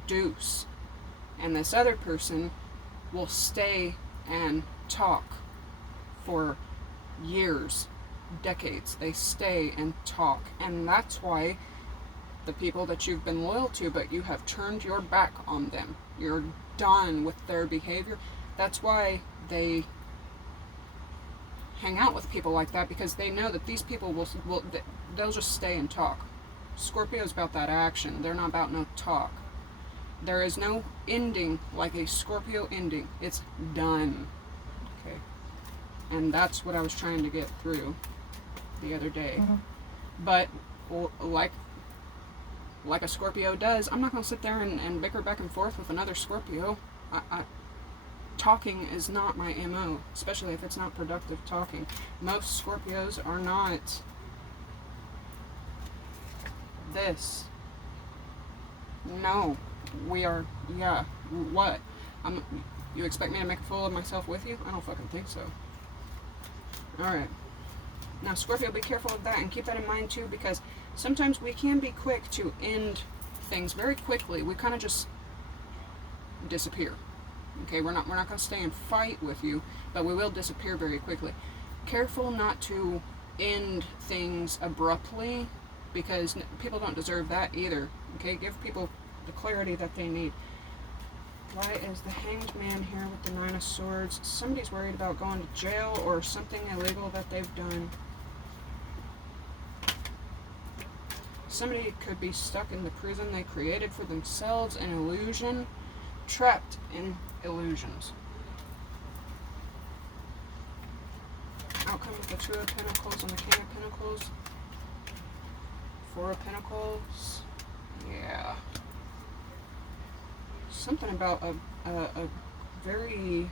deuce, and this other person will stay and talk for years, decades. They stay and talk, and that's why the people that you've been loyal to, but you have turned your back on them, you're done with their behavior, that's why they hang out with people like that, because they know that these people they'll just stay and talk. Scorpio's about that action. They're not about no talk. There is no ending like a Scorpio ending. It's done. Okay. And that's what I was trying to get through the other day. But like a Scorpio does, I'm not going to sit there and bicker back and forth with another Scorpio. Talking is not my MO, especially if it's not productive talking. Most Scorpios are not this. No, we are, yeah, what? You expect me to make a fool of myself with you? I don't fucking think so. Alright. Now, Scorpio, be careful of that, and keep that in mind too, because sometimes we can be quick to end things very quickly. We kind of just disappear. Okay, we're not going to stay and fight with you, but we will disappear very quickly. Careful not to end things abruptly, because people don't deserve that either. Okay, give people the clarity that they need. Why is the Hanged Man here with the Nine of Swords? Somebody's worried about going to jail or something illegal that they've done. Somebody could be stuck in the prison they created for themselves, an illusion, trapped in illusions. Outcome with the Two of Pentacles and the King of Pentacles. Four of Pentacles. Yeah. Something about a very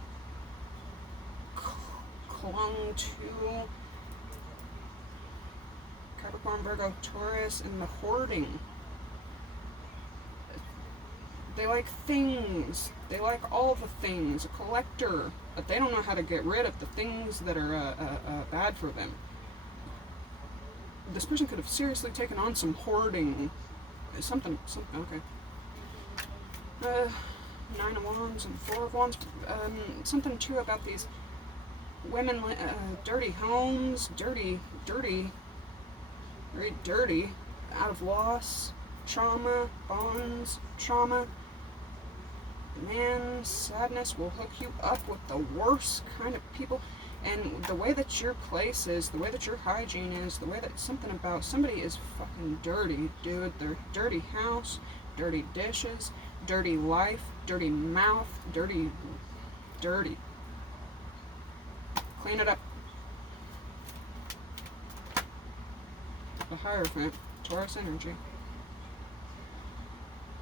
clung to Capricorn, Virgo, Taurus, and the hoarding. They like things. They like all the things. A collector. But they don't know how to get rid of the things that are bad for them. This person could have seriously taken on some hoarding. Something, okay. 9 of Wands and 4 of Wands. Something too about these women, dirty homes, dirty, very dirty, out of loss, trauma, bonds, trauma. Man, sadness will hook you up with the worst kind of people. And the way that your place is, the way that your hygiene is, the way that something about somebody is fucking dirty, dude. Their dirty house, dirty dishes, dirty life, dirty mouth, dirty. Clean it up. The Hierophant, Taurus energy.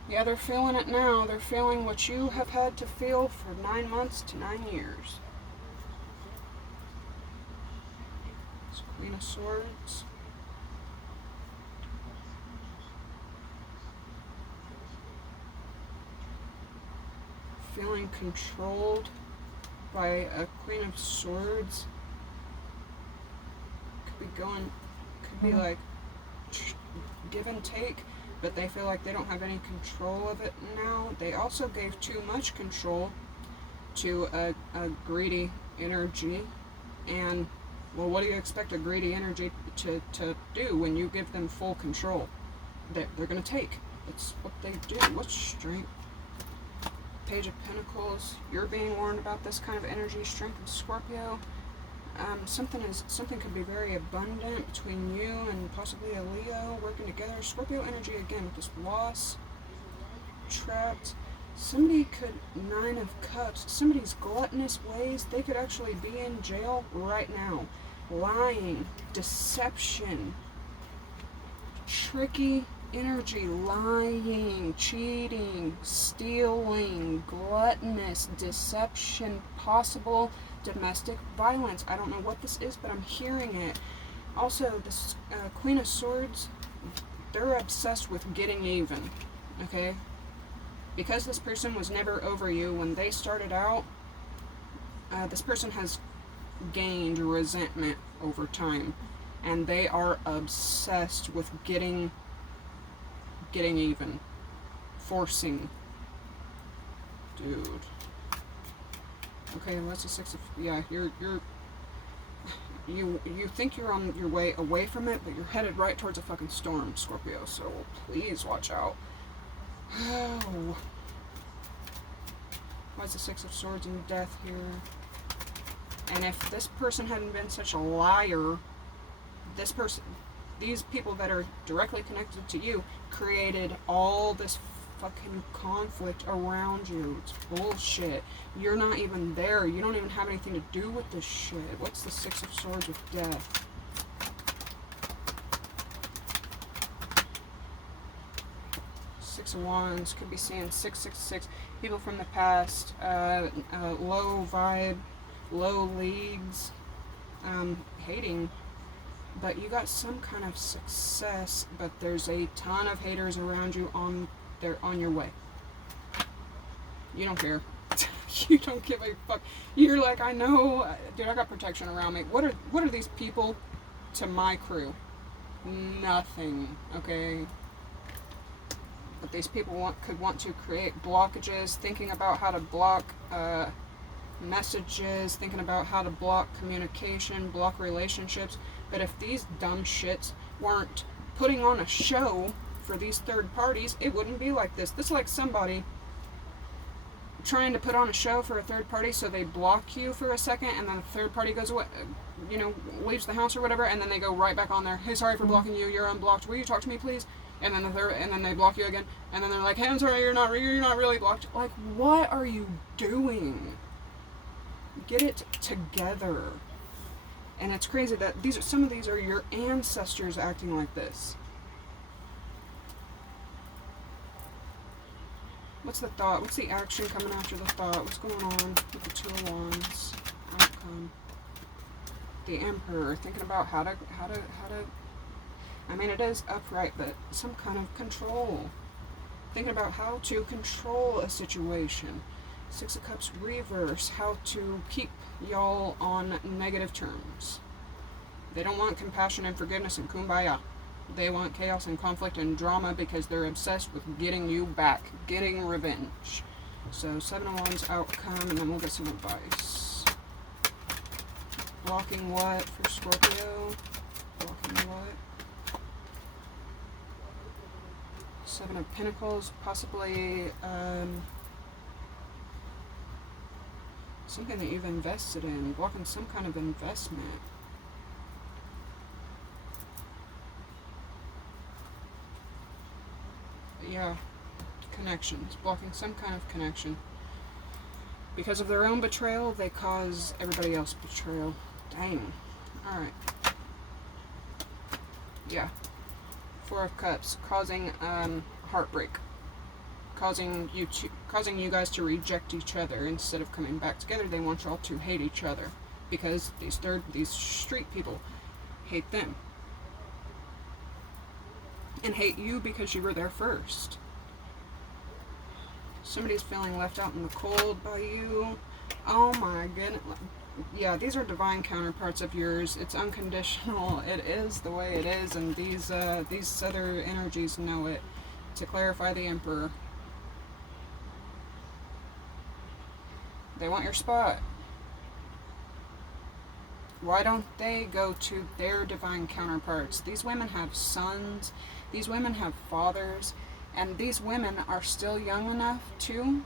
Yeah, they're feeling it now. They're feeling what you have had to feel for 9 months to 9 years. It's Queen of Swords. Feeling controlled by a Queen of Swords. Could be like give and take, but they feel like they don't have any control of it now. They also gave too much control to a greedy energy, and well, what do you expect a greedy energy to do when you give them full control? They're going to take. That's what they do. What's strength? Page of Pentacles. You're being warned about this kind of energy. Strength of Scorpio. Something could be very abundant between you and possibly a Leo working together. Scorpio energy again with this loss, trapped. Somebody could, 9 of Cups, somebody's gluttonous ways, they could actually be in jail right now. Lying, deception, tricky energy, lying, cheating, stealing, gluttonous, deception, possible domestic violence. I don't know what this is, but I'm hearing it. Also, this Queen of Swords, they're obsessed with getting even, okay? Because this person was never over you when they started out, this person has gained resentment over time, and they are obsessed with getting even, forcing. Dude. Okay, that's a 6 of, yeah, you think you're on your way away from it, but you're headed right towards a fucking storm, Scorpio, so please watch out. Oh. Why is the 6 of Swords and Death here? And if this person hadn't been such a liar, these people that are directly connected to you created all this fucking conflict around you. It's bullshit. You're not even there. You don't even have anything to do with this shit. What's the 6 of Swords with Death? Six of Wands. Could be seeing 666. People from the past. Low vibe. Low leagues. Hating. But you got some kind of success, but there's a ton of haters around you on your way. You don't care. You don't give a fuck. You're like, I know, dude, I got protection around me. What are these people to my crew? Nothing, okay? But these people could want to create blockages, thinking about how to block messages, thinking about how to block communication, block relationships. But if these dumb shits weren't putting on a show for these third parties, it wouldn't be like this. This is like somebody trying to put on a show for a third party, so they block you for a second, and then the third party goes away, leaves the house or whatever, and then they go right back on there. Hey, sorry for blocking you. You're unblocked. Will you talk to me, please? And then and then they block you again, and then they're like, hey, I'm sorry, you're not really blocked. Like, what are you doing? Get it together. And it's crazy that some of these are your ancestors acting like this. What's the thought? What's the action coming after the thought? What's going on with the 2 of Wands? Outcome. The Emperor, thinking about how to I mean, it is upright, but some kind of control. Thinking about how to control a situation. Six of Cups reverse, how to keep y'all on negative terms. They don't want compassion and forgiveness and kumbaya. They want chaos and conflict and drama because they're obsessed with getting you back, getting revenge. So 7 of Wands outcome, and then we'll get some advice. Blocking what for Scorpio? Blocking what? 7 of Pentacles, possibly something that you've invested in, blocking some kind of investment. Yeah, connections, blocking some kind of connection. Because of their own betrayal, they cause everybody else betrayal. Dang. Alright. Yeah. 4 of Cups, causing heartbreak. Causing you guys to reject each other instead of coming back together. They want y'all to hate each other because these street people hate them and hate you because you were there first. Somebody's feeling left out in the cold by you. Oh my goodness. Yeah, these are divine counterparts of yours. It's unconditional. It is the way it is, and these other energies know it. To clarify, the Emperor. They want your spot. Why don't they go to their divine counterparts? These women have sons. These women have fathers. And these women are still young enough, too,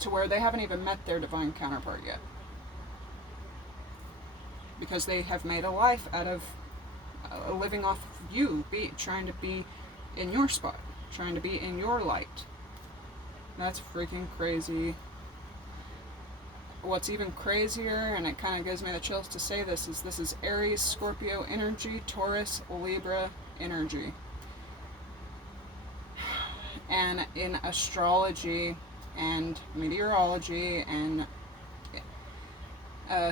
to where they haven't even met their divine counterpart yet. Because they have made a life out of living off of you, trying to be in your spot, trying to be in your light. That's freaking crazy. What's even crazier, and it kind of gives me the chills to say this is Aries, Scorpio energy, Taurus, Libra energy. And in astrology and meteorology and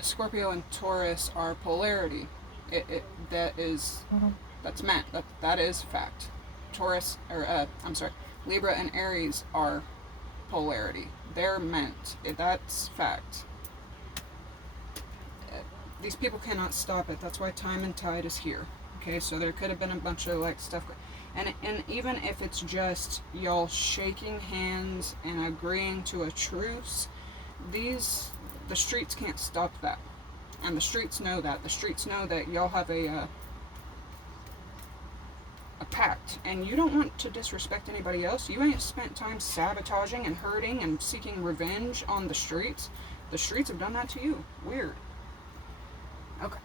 Scorpio and Taurus are polarity. That's meant. That is fact. Libra and Aries are polarity. They're meant. That's fact. These people cannot stop it. That's why time and tide is here. Okay, so there could have been a bunch of stuff. And even if it's just y'all shaking hands and agreeing to a truce, the streets can't stop that. And the streets know that. The streets know that y'all have a pact, and you don't want to disrespect anybody else. You ain't spent time sabotaging and hurting and seeking revenge on the streets. The streets have done that to you. Weird. Okay.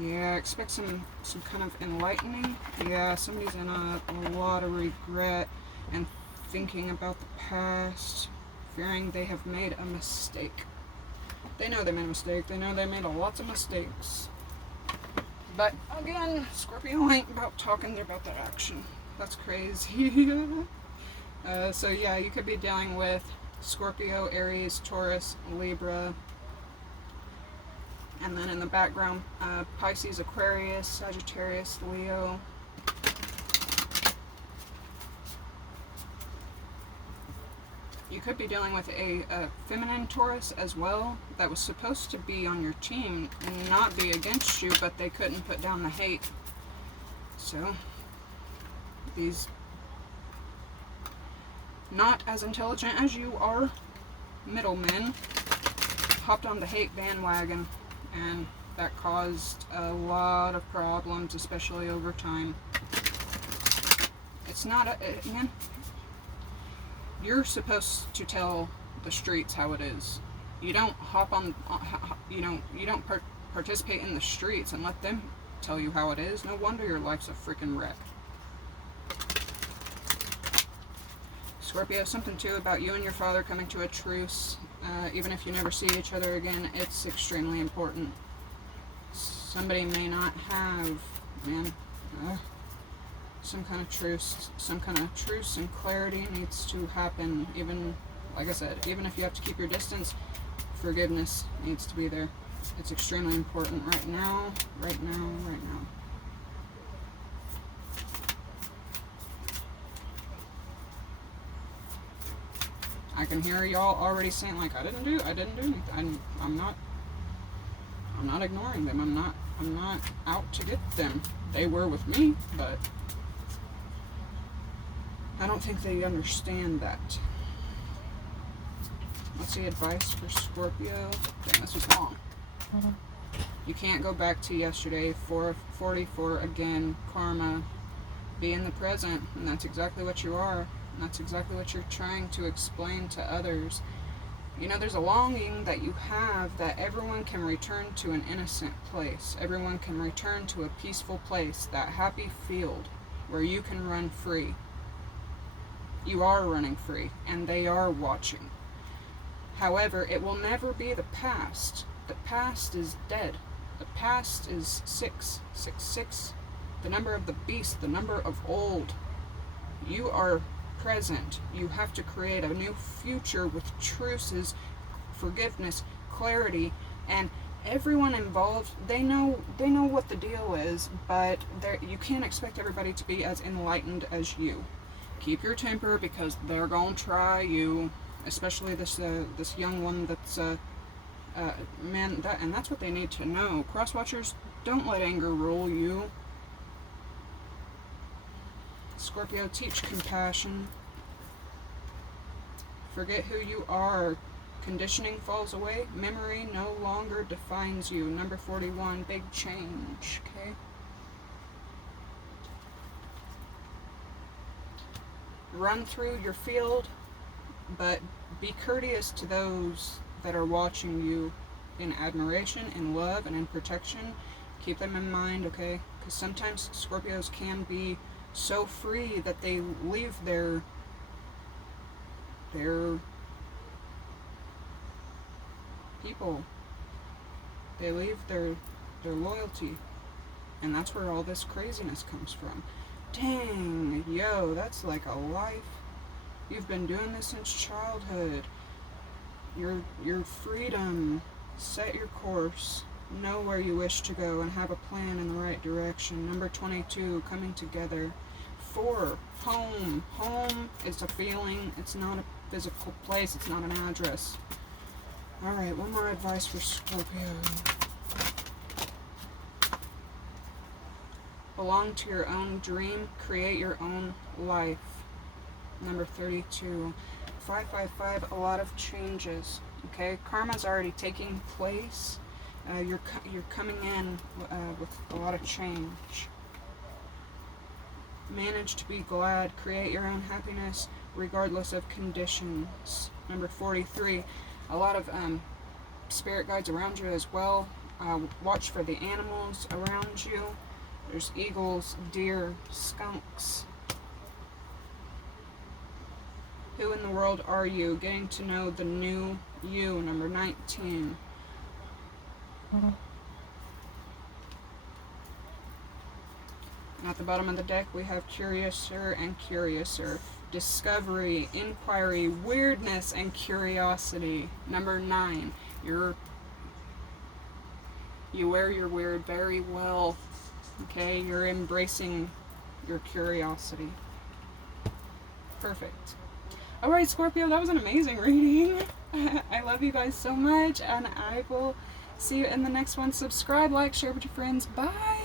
Yeah, expect some kind of enlightening. Yeah, somebody's in a lot of regret and thinking about the past, fearing they have made a mistake. They know they made a mistake. They know they made lots of mistakes. But again, Scorpio ain't about talking, they're about the action. That's crazy. So yeah, you could be dealing with Scorpio, Aries, Taurus, Libra. And then in the background, Pisces, Aquarius, Sagittarius, Leo. You could be dealing with a feminine Taurus as well that was supposed to be on your team and not be against you, but they couldn't put down the hate. So, these not as intelligent as you are middlemen hopped on the hate bandwagon, and that caused a lot of problems, especially over time. It's not man. You're supposed to tell the streets how it is. You don't hop on, you don't participate in the streets and let them tell you how it is. No wonder your life's a freaking wreck. Scorpio, something too about you and your father coming to a truce. Even if you never see each other again, it's extremely important. Somebody may not have, some kind of truce and clarity needs to happen. Even, like I said, even if you have to keep your distance, forgiveness needs to be there. It's extremely important right now, right now, right now. I can hear y'all already saying like, I didn't do anything. I'm not ignoring them. I'm not out to get them. They were with me, but I don't think they understand that. What's the advice for Scorpio? Dang, this was long. You can't go back to yesterday. 44 again. Karma. Be in the present, and that's exactly what you are. And that's exactly what you're trying to explain to others. You know, there's a longing that you have that everyone can return to an innocent place. Everyone can return to a peaceful place, that happy field where you can run free. You are running free, and they are watching. However, it will never be the past. The past is dead. The past is 666, the number of the beast, the number of old. You are present. You have to create a new future with truces, forgiveness, clarity, and everyone involved, they know what the deal is, but you can't expect everybody to be as enlightened as you. Keep your temper, because they're gonna try you, especially this young one that's man, and that's what they need to know. Cross watchers, don't let anger rule you. Scorpio, teach compassion. Forget who you are. Conditioning falls away. Memory no longer defines you. Number 41, big change. Okay. Run through your field, but be courteous to those that are watching you in admiration, in love, and in protection. Keep them in mind, okay? Because sometimes Scorpios can be so free that they leave their people. They leave their loyalty. And that's where all this craziness comes from. Dang, yo, that's like a life. You've been doing this since childhood. Your freedom. Set your course. Know where you wish to go and have a plan in the right direction. Number 22, coming together. 4, home. Home is a feeling. It's not a physical place. It's not an address. Alright, one more advice for Scorpio. Belong to your own dream. Create your own life. Number 32. 555, a lot of changes. Okay, karma's already taking place. You're coming in with a lot of change. Manage to be glad. Create your own happiness regardless of conditions. Number 43, a lot of spirit guides around you as well. Watch for the animals around you. There's eagles, deer, skunks. Who in the world are you? Getting to know the new you. Number 19. And at the bottom of the deck, we have Curiouser and Curiouser. Discovery, inquiry, weirdness, and curiosity. Number 9. You wear your weird very well. Okay, you're embracing your curiosity. Perfect. Alright, Scorpio, that was an amazing reading. I love you guys so much, and I will see you in the next one. Subscribe, like, share with your friends. Bye!